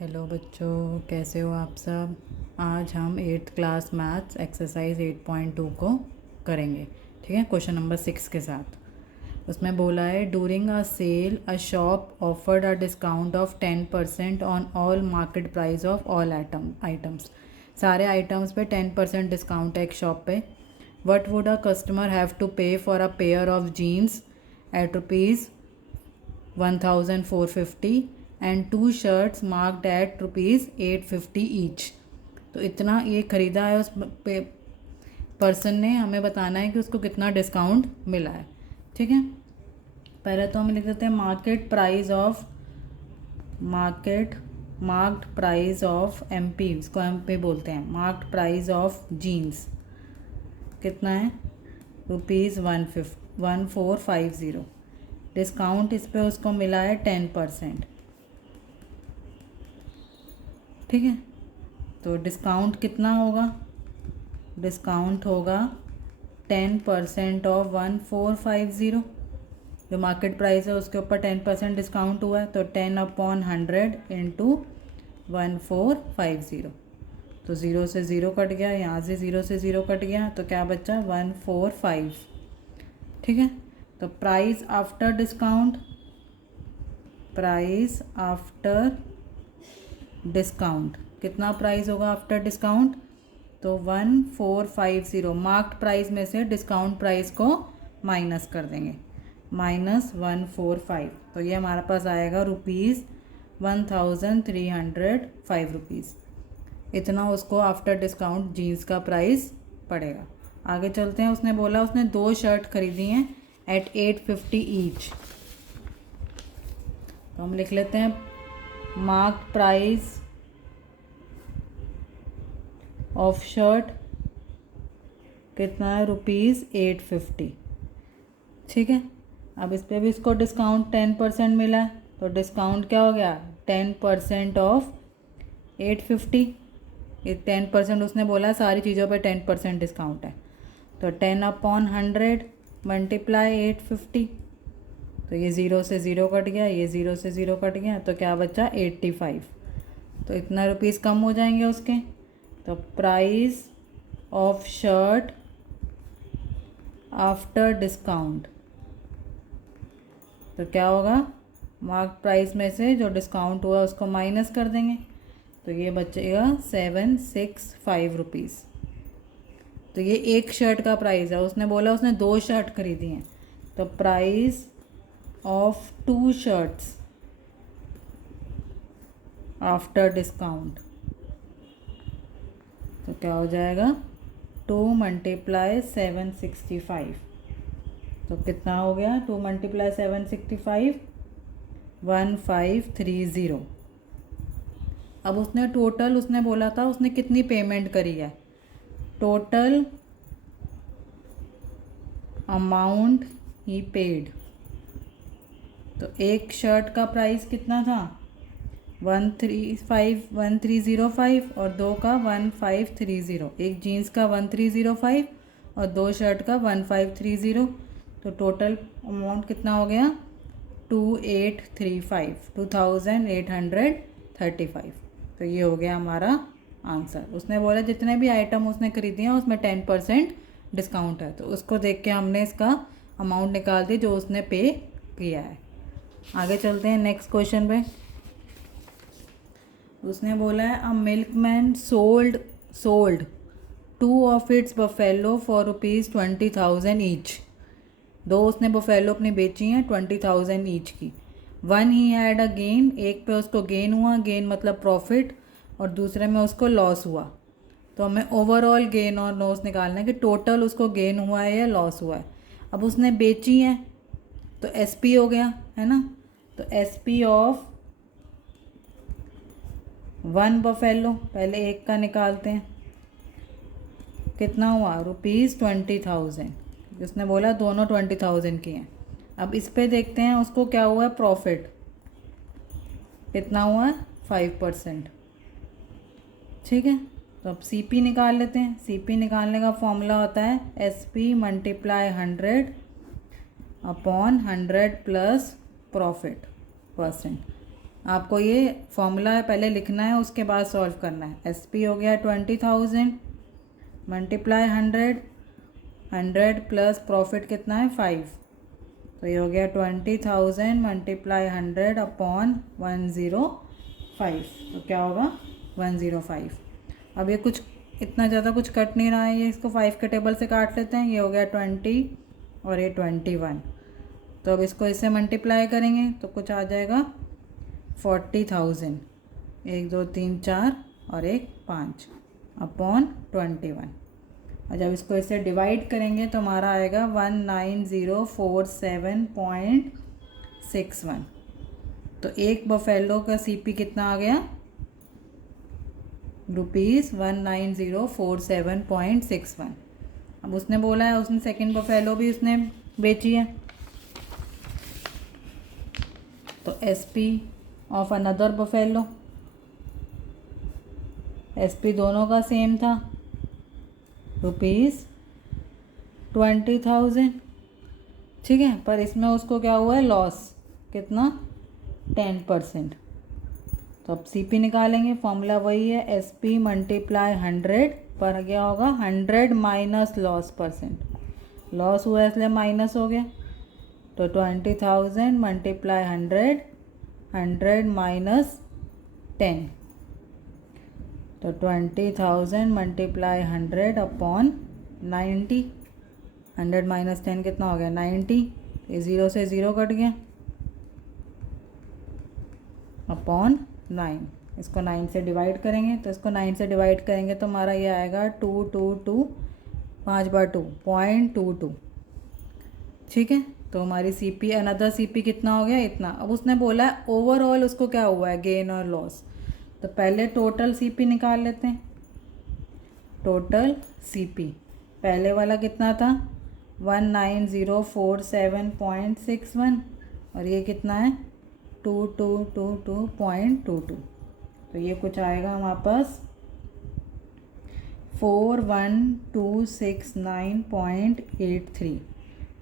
Hello बच्चों, कैसे हो आप सब। आज हम 8th क्लास मैथ्स एक्सरसाइज 8.2 को करेंगे। ठीक है, क्वेश्चन नंबर 6 के साथ। उसमें बोला है during a sale a shop offered a discount of 10% on all market price of all items. सारे आइटम्स पे 10% डिस्काउंट है एक शॉप पे। What would a customer have to pay for a pair of jeans at rupees 1450 and 2 shirts marked at rupees 850 each. तो इतना ये ख़रीदा है उस पर्सन ने, हमें बताना है कि उसको कितना डिस्काउंट मिला है। ठीक है, पहले तो हम लिख देते हैं मार्क्ड प्राइस ऑफ एमपी, इसको एमपी बोलते हैं। मार्क्ड प्राइस ऑफ जीन्स कितना है, रुपीज़ 1450। डिस्काउंट इस पर उसको मिला है 10%। ठीक है, तो डिस्काउंट कितना होगा, डिस्काउंट होगा 10% ऑफ 1450। जो मार्केट प्राइस है उसके ऊपर 10% डिस्काउंट हुआ है, तो 10/100 इंटू 1450। तो ज़ीरो से ज़ीरो कट गया, यहाँ से ज़ीरो से ज़ीरो कट गया, तो क्या बचा 145। ठीक है, तो price after discount, price after discount कितना प्राइस होगा आफ्टर डिस्काउंट, तो 1450। मार्क्ड प्राइस में से डिस्काउंट प्राइस को माइनस कर देंगे, -145। तो ये हमारे पास आएगा ₹1305। इतना उसको आफ्टर डिस्काउंट जीन्स का प्राइस पड़ेगा। आगे चलते हैं। उसने बोला उसने 2 शर्ट खरीदी हैं एट 850 ईच। तो हम लिख लेते हैं मार्क्ड प्राइस ऑफ शर्ट कितना है, ₹850। ठीक है, अब इस पर भी इसको डिस्काउंट 10% मिला है, तो डिस्काउंट क्या हो गया, 10% ऑफ 850। ये 10% उसने बोला सारी चीज़ों पे 10% डिस्काउंट है, तो 10/100 मल्टीप्लाई 850। तो ये ज़ीरो से ज़ीरो कट गया, ये ज़ीरो से ज़ीरो कट गया, तो क्या बचा 85। तो इतना रुपीज़ कम हो जाएंगे उसके। तो price of shirt after discount, तो क्या होगा, मार्क प्राइस में से जो डिस्काउंट हुआ उसको माइनस कर देंगे, तो ये बचेगा 765 रुपीज़। तो ये एक शर्ट का प्राइस है। उसने बोला उसने 2 शर्ट खरीदी हैं, तो price of 2 shirts after discount, तो क्या हो जाएगा 2 × 765। तो कितना हो गया, 2 × 765, 1530। अब उसने टोटल, उसने बोला था उसने कितनी पेमेंट करी है, टोटल अमाउंट ही पेड। तो एक शर्ट का प्राइस कितना था 1305 और 2 का 1530। एक जीन्स का 1305 और 2 शर्ट का 1530। तो टोटल अमाउंट कितना हो गया 2835। तो ये हो गया हमारा आंसर। उसने बोला जितने भी आइटम उसने खरीदे हैं उसमें 10% डिस्काउंट है, तो उसको देख के हमने इसका अमाउंट निकाल दी जो उसने पे किया है। आगे चलते हैं नेक्स्ट क्वेश्चन पे। उसने बोला है a milkman sold 2 of its buffalo for ₹20,000 each. 2 उसने बफेलो अपनी बेची हैं 20,000 ईच की। 1 ही हैड अ गेन, एक पे उसको गेन हुआ, गेन मतलब प्रॉफिट, और दूसरे में उसको लॉस हुआ। तो हमें ओवरऑल गेन और लॉस निकालना है कि टोटल उसको गेन हुआ है या लॉस हुआ है। अब उसने बेची है तो एसपी हो गया है ना, तो एसपी ऑफ 1 बफेलो, पहले एक का निकालते हैं, कितना हुआ ₹20,000। उसने बोला दोनों 20,000 की हैं। अब इस पे देखते हैं उसको क्या हुआ है, प्रॉफिट कितना हुआ है 5%। ठीक है, तो अब सीपी निकाल लेते हैं। सीपी निकालने का फॉर्मूला होता है एसपी मल्टीप्लाई 100/100 प्लस प्रॉफिट %। आपको ये फॉर्मूला पहले लिखना है, उसके बाद सॉल्व करना है। SP हो गया 20,000 मल्टीप्लाई 100 प्लस प्रॉफिट कितना है 5, तो ये हो गया 20,000 मल्टीप्लाई 100 अपॉन 105, तो क्या होगा 105। अब ये कुछ इतना ज़्यादा कुछ कट नहीं रहा है, ये इसको 5 के टेबल से काट लेते हैं। ये हो गया 20 और ये 21, तो अब इसको इससे मल्टीप्लाई करेंगे तो कुछ आ जाएगा 40,000, 1 2 3 4 और 1 5 अपॉन 21। और जब इसको इससे डिवाइड करेंगे तो हमारा आएगा 19047.61। तो एक बफेलो का CP कितना आ गया, ₹19047.61। अब उसने बोला है, उसने सेकंड बफेलो भी उसने बेची है, तो SP of another buffalo, SP दोनों का सेम था, ₹20,000, ठीक है। पर इसमें उसको क्या हुआ है लॉस, कितना 10%। तो अब CP निकालेंगे, फॉर्मूला वही है, SP मल्टीप्लाई 100 पर क्या होगा 100 माइनस लॉस परसेंट, लॉस हुआ है इसलिए माइनस हो गया, तो 20,000 मल्टीप्लाई 100 माइनस 10, तो 20,000 मल्टीप्लाई 100 अपॉन 90, 100 माइनस 10 कितना हो गया 90, ये 0 से 0 कट गया, अपॉन 9। इसको 9 से डिवाइड करेंगे, तो इसको 9 से डिवाइड करेंगे तो हमारा ये आएगा 222 5 बार 2 0.22, ठीक है। तो हमारी CP अनदर CP कितना हो गया इतना। अब उसने बोला है ओवरऑल उसको क्या हुआ है गेन और लॉस, तो पहले टोटल CP निकाल लेते हैं। टोटल CP पहले वाला कितना था 19047.61 और ये कितना है 2222.22, तो ये कुछ आएगा हमारे पास 41269.83।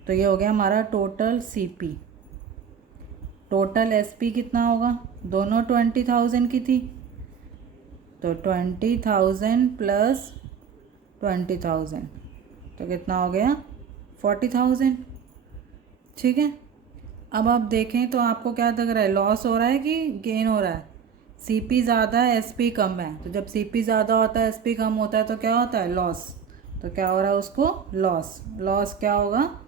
तो ये हो गया हमारा टोटल CP। टोटल SP कितना होगा, दोनों 20,000 की थी, तो 20,000 प्लस 20,000 तो कितना हो गया 40,000, ठीक है। अब आप देखें तो आपको क्या लग रहा है, लॉस हो रहा है कि गेन हो रहा है। CP ज़्यादा है SP कम है, तो जब CP ज़्यादा होता है SP कम होता है तो क्या होता है लॉस, तो क्या हो रहा है उसको लॉस। लॉस क्या होगा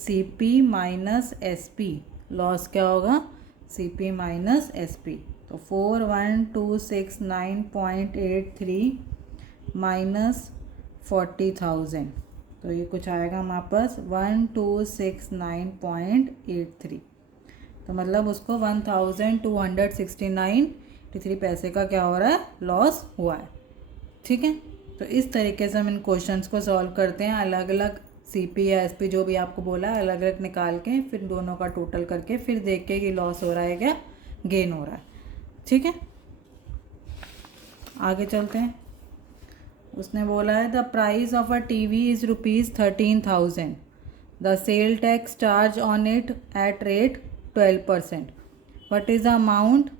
CP माइनस SP, लॉस क्या होगा CP माइनस SP, तो 41269.83 माइनस 40,000, तो ये कुछ आएगा हमारे पास 1269.83, तो मतलब उसको 1,269.83 पैसे का क्या हो रहा है लॉस हुआ है, ठीक है। तो इस तरीके से हम इन क्वेश्चंस को सॉल्व करते हैं, अलग अलग CP या SP जो भी आपको बोला है अलग अलग निकाल के, फिर दोनों का टोटल करके फिर देख के कि लॉस हो रहा है क्या गेन हो रहा है, ठीक है। आगे चलते हैं। उसने बोला है the price of a TV is ₹13,000, the sale tax charge on it at rate 12%, what is the amount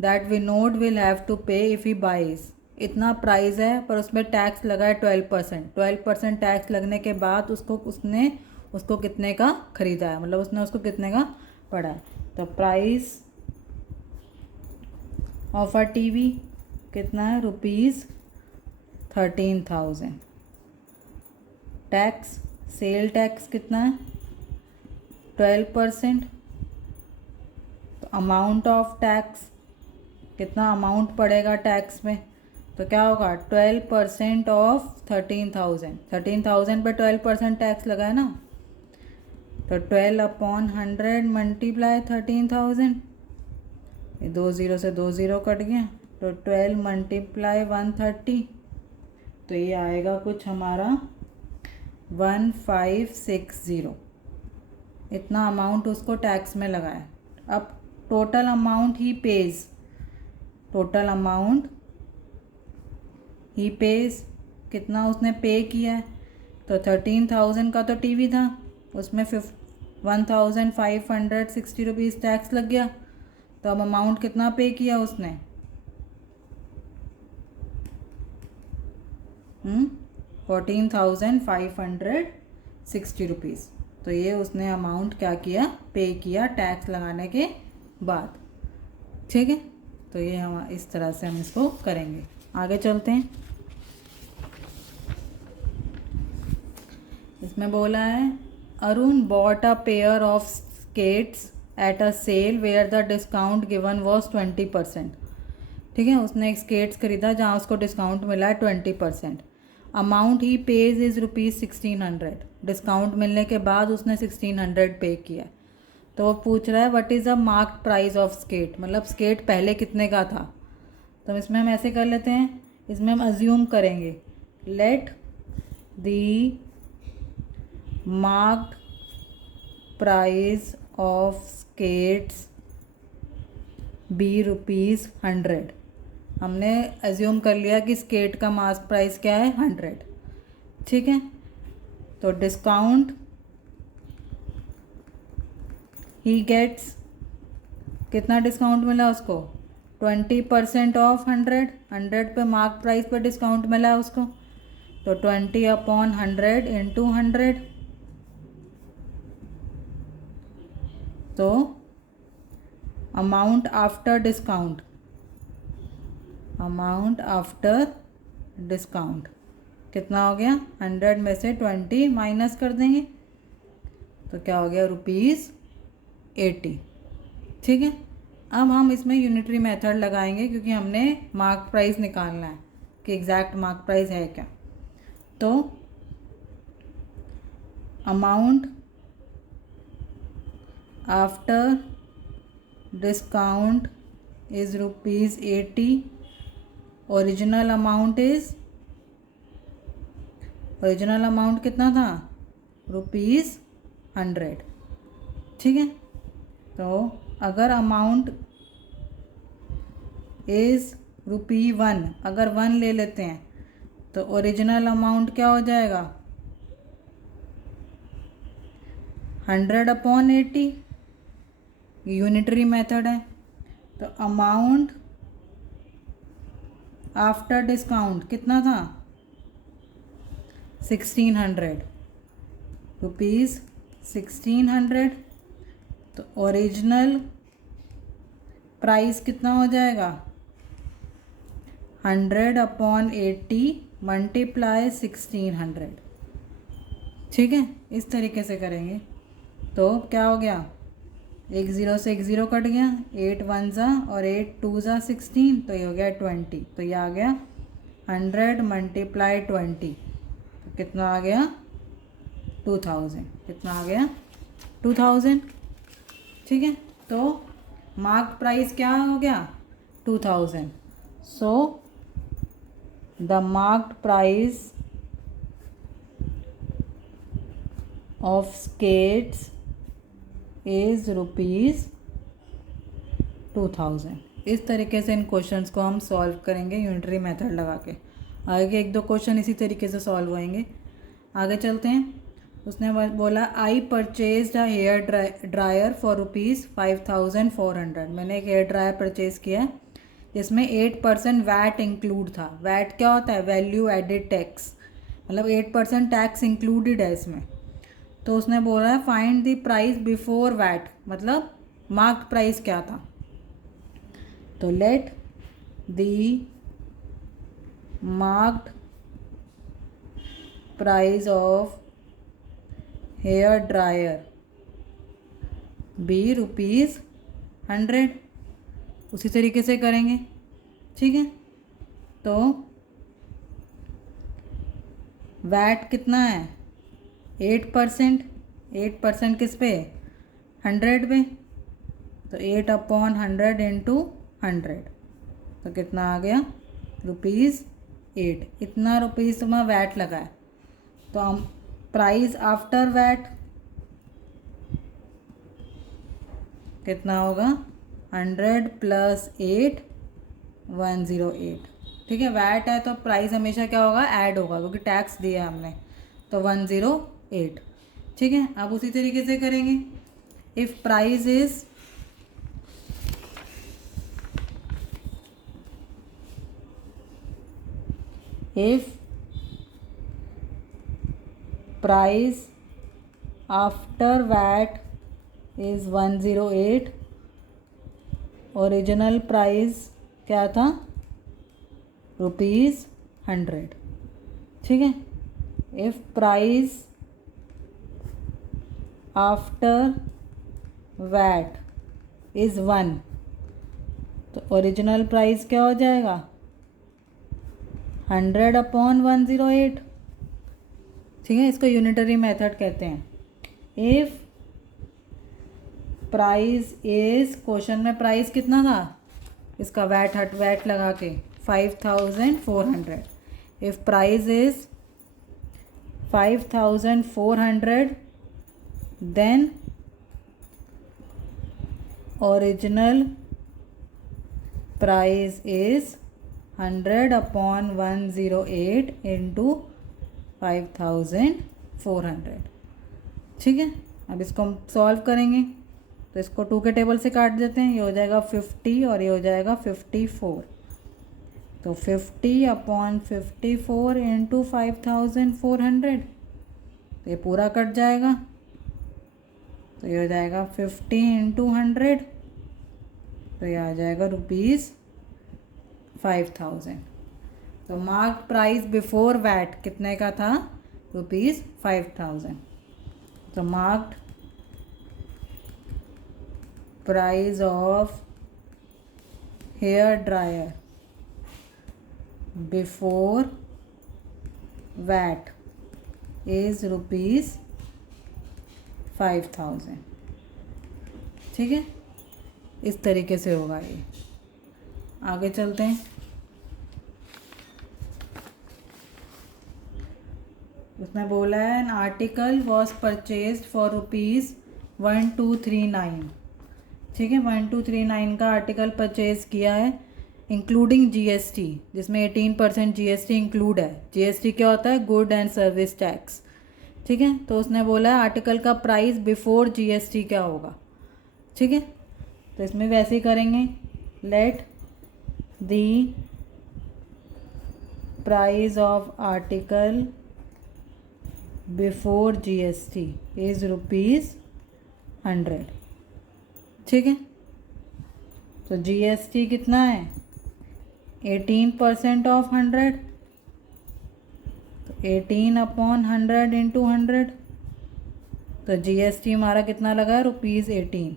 that Vinod will have to pay if he buys. इतना प्राइस है पर उसमें टैक्स लगा है 12%। टैक्स लगने के बाद उसने उसको कितने का ख़रीदा है, मतलब उसने उसको कितने का पड़ा है। तो प्राइस ऑफ अ TV कितना है ₹13,000। टैक्स सेल टैक्स कितना है 12%, तो अमाउंट ऑफ टैक्स कितना अमाउंट पड़ेगा टैक्स में, तो क्या होगा 12% ऑफ 13,000, 13,000 पे 12% टैक्स लगा है ना, तो 12 अपॉन 100 मल्टीप्लाई 13,000, ये 2 0 से 2 0 कट गया, तो 12 मल्टीप्लाई 130, तो ये आएगा कुछ हमारा 1560, इतना अमाउंट उसको टैक्स में लगा है। अब टोटल अमाउंट ही पेज, टोटल अमाउंट ही पेज कितना उसने पे किया है, तो 13,000 का तो TV था, उसमें 1,560 रुपीज़ टैक्स लग गया, तो अब अमाउंट कितना पे किया उसने, 14,560 रुपीज़। तो ये उसने अमाउंट क्या किया, पे किया टैक्स लगाने के बाद। ठीक है, तो ये हम इस तरह से हम इसको करेंगे। आगे चलते हैं। इसमें बोला है Arun bought a pair of skates at a sale where the discount given was 20%। ठीक है, उसने एक स्केट्स खरीदा जहाँ उसको डिस्काउंट मिला है 20%। Amount he page is ₹1600। Discount मिलने के बाद उसने 1600 पे किया। तो वो पूछ रहा है what is a marked price of skate, मतलब स्केट पहले कितने का था। तो इसमें हम ऐसे कर लेते हैं, इसमें हम अज्यूम करेंगे let the marked price of skates be ₹100। हमने अज्यूम कर लिया कि स्केट का मार्क्ड प्राइस क्या है, 100। ठीक है, तो डिस्काउंट ही गेट्स, कितना डिस्काउंट मिला उसको, 20% ऑफ 100 पे मार्क प्राइस पे डिस्काउंट मिला उसको। तो 20/100 इंटू 100, तो amount after discount, amount after discount कितना हो गया, 100 में से 20 माइनस कर देंगे तो क्या हो गया, ₹80। ठीक है, अब हम इसमें यूनिटरी मेथड लगाएंगे क्योंकि हमने मार्क प्राइस निकालना है कि एग्जैक्ट मार्क प्राइस है क्या। तो amount after discount is ₹80। Original amount कितना था, ₹100। ठीक है, तो अगर अमाउंट इज़ ₹1, अगर 1 ले लेते हैं तो ओरिजिनल अमाउंट क्या हो जाएगा, 100/80। यूनिटरी मेथड है। तो अमाउंट आफ्टर डिस्काउंट कितना था, 1600 रुपीज़, 1600। तो ओरिजिनल प्राइस कितना हो जाएगा, 100/80 मल्टीप्लाई 1600। ठीक है, इस तरीके से करेंगे तो क्या हो गया, एक ज़ीरो से एक ज़ीरो कट गया, 8 1 ज़ा और 8 2 ज़ा 16, तो ये हो गया 20। तो ये आ गया 100 मल्टीप्लाई 20, तो कितना आ गया, 2000। कितना आ गया, 2000। ठीक है, तो मार्क प्राइस क्या हो गया, 2000। So the marked price of skates is ₹2000। इस तरीके से इन क्वेश्चंस को हम सॉल्व करेंगे यूनिटरी मेथड लगा के। आगे एक दो क्वेश्चन इसी तरीके से सॉल्व होएंगे। आगे चलते हैं। उसने बोला I purchased a hair dryer for ₹5400। मैंने एक हेयर ड्रायर परचेज़ किया जिसमें 8% वैट इंक्लूड था। वैट क्या होता है, वैल्यू एडिड टैक्स, मतलब 8% टैक्स इंक्लूडेड है इसमें। तो उसने बोला है find the price before VAT, मतलब मार्क्ड प्राइस क्या था। तो let the marked price of hair dryer be ₹100। उसी तरीके से करेंगे। ठीक है, तो वैट कितना है, 8%। 8% किस पे, 100 पे। तो 8/100 इंटू 100, तो कितना आ गया, ₹8। इतना रुपीज़ तुम्हारा वैट लगा है। तो हम प्राइस आफ्टर वैट कितना होगा, 100 + 8 108। ठीक है, वैट है तो प्राइस हमेशा क्या होगा, ऐड होगा क्योंकि टैक्स दिया हमने, तो 108। ठीक है, अब उसी तरीके से करेंगे। If price is if price after VAT is 108, original price क्या था, ₹100, ठीक है। If price after VAT is 1, तो ओरिजिनल प्राइस क्या हो जाएगा, 100/108, ठीक है। इसको यूनिटरी मेथड कहते हैं। इफ प्राइस इज, क्वेश्चन में प्राइस कितना था इसका, वैट लगा के 5400। If price is 5400 then original price is 100/108 into 5400, ठीक है। अब इसको हम सॉल्व करेंगे, तो इसको 2 के टेबल से काट देते हैं। ये हो जाएगा 50 और ये हो जाएगा 54, तो 50/54 इंटू 5400, तो ये पूरा कट जाएगा, तो ये हो जाएगा 50 इंटू 100, तो ये आ जाएगा ₹5000। तो मार्क प्राइस बिफोर वैट कितने का था, ₹5000। तो marked price of hair dryer before VAT is ₹5000, ठीक है। इस तरीके से होगा ये। आगे चलते हैं। उसमें बोला है an article was purchased for ₹1239, ठीक है। 1239 का आर्टिकल परचेज किया है इंक्लूडिंग जीएसटी, जिसमें 18% जीएसटी इंक्लूड है। जीएसटी क्या होता है, गुड एंड सर्विस टैक्स, ठीक है। तो उसने बोला है आर्टिकल का प्राइस बिफोर जीएसटी क्या होगा, ठीक है। तो इसमें वैसे ही करेंगे, let the price of article before GST is ₹100, ठीक है। तो जीएसटी कितना है, 18% ऑफ 100, तो 18/100 इंटू 100, तो जीएसटी हमारा कितना लगा है, ₹18।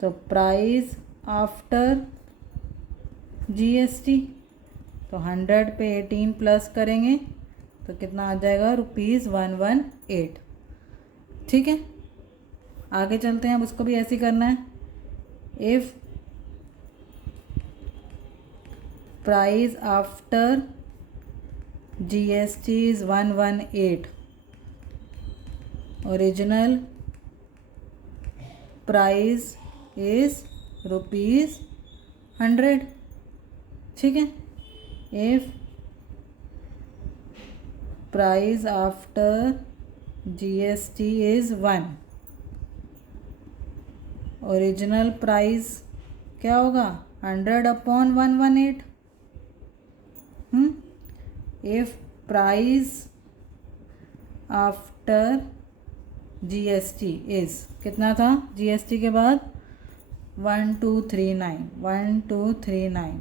तो प्राइस आफ्टर जीएसटी, तो 100 पे 18 प्लस करेंगे तो कितना आ जाएगा, ₹118, ठीक है। आगे चलते हैं, अब उसको भी ऐसे ही करना है। If price after GST is 118, original price is ₹100, ठीक है। If price after GST is 1, original price क्या होगा, 100/118। If price after GST is, कितना था जीएसटी के बाद, 1239,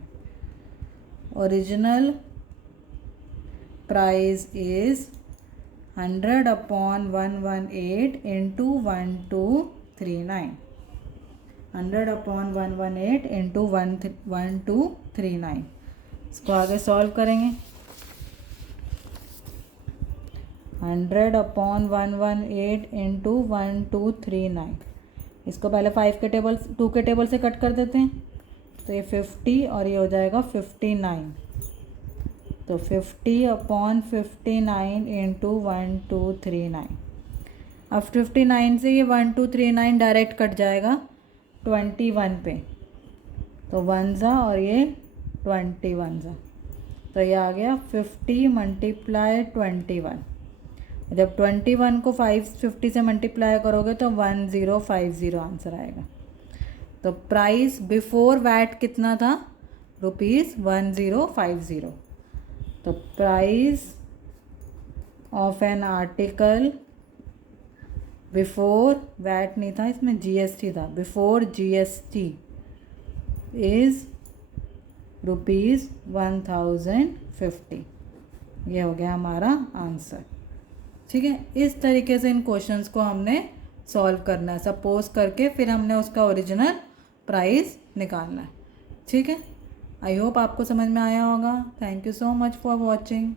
original price is 100/118 into 1239, 100/118 into 1239। इसको आगे सॉल्व करेंगे। 100/118 इंटू 1239, इसको पहले 2 के टेबल से कट कर देते हैं, तो ये 50 और ये हो जाएगा 59, तो 50/59 इंटू 1239। अब 59 से ये 1239 डायरेक्ट कट जाएगा 21 पे, तो 1 ज़ा और ये 21 ज़ा, तो ये आ गया 50 × 21। जब 21 को 50 से मल्टीप्लाई करोगे तो 1050 आंसर आएगा। तो प्राइस बिफोर वैट कितना था, ₹1050। तो price of an article before VAT नहीं था इसमें, जीएसटी था, बिफोर जीएसटी इज़ ₹1050। ये हो गया हमारा आंसर। ठीक है, इस तरीके से इन क्वेश्चंस को हमने सॉल्व करना है, सपोज करके फिर हमने उसका ओरिजिनल प्राइस निकालना है। ठीक है, आई होप आपको समझ में आया होगा। Thank you so much for watching.